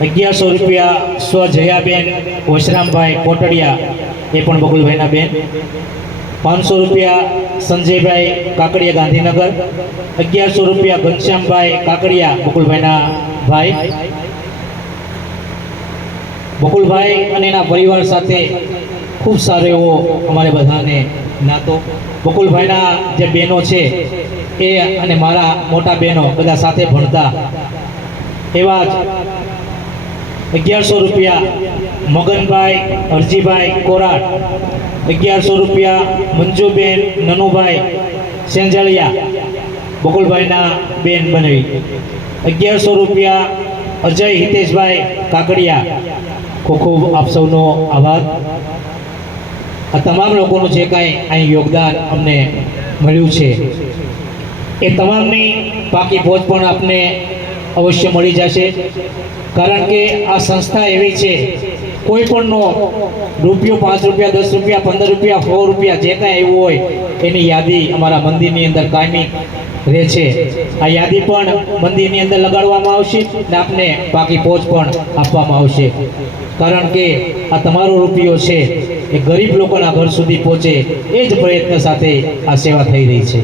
1100 રૂપિયા સ્વ જયાબેન વશરામભાઈ કોટડિયા, એ પણ બકુલભાઈના બેન. 500 રૂપિયા સંજયભાઈ કાકડિયા ગાંધીનગર. 1100 રૂપિયા ઘનશ્યામભાઈ કાકડિયા બકુલભાઈના ભાઈ. બકુલભાઈ અને એના પરિવાર સાથે ખૂબ સારો એવો અમારે બધાને નાતો. બકુલભાઈના જે બહેનો છે એ અને મારા મોટા બહેનો બધા સાથે ભણતા. એવા જ 1100 રૂપિયા મગનભાઈ હરજીભાઈ કોરાટ. 1100 રૂપિયા મંજુબેન નનુભાઈ સેંજળિયા, બકુલભાઈના બેન બનવી. 1100 રૂપિયા અજય હિતેશભાઈ કાકડિયા. ખૂબ ખૂબ આપ સૌનો આભાર. આ તમામ લોકોનું જે કાંઈ અહીં યોગદાન અમને મળ્યું છે એ તમામની પાકી પહોંચ પણ આપને અવશ્ય મળી જશે. કારણ કે આ સંસ્થા એવી છે, કોઈ પણનો રૂપિયો 5 રૂપિયા 10 રૂપિયા 15 રૂપિયા 100 રૂપિયા જે કાંઈ એવું હોય એની યાદી અમારા મંદિરની અંદર કાયમી રહે છે. આ યાદી પણ મંદિરની અંદર લગાડવામાં આવશે અને આપને પાકી પહોંચ પણ આપવામાં આવશે. કારણ કે આ તમારો રૂપિયો છે એ ગરીબ લોકોના ઘર સુધી પહોંચે એ જ પ્રયત્ન સાથે આ સેવા થઈ રહી છે.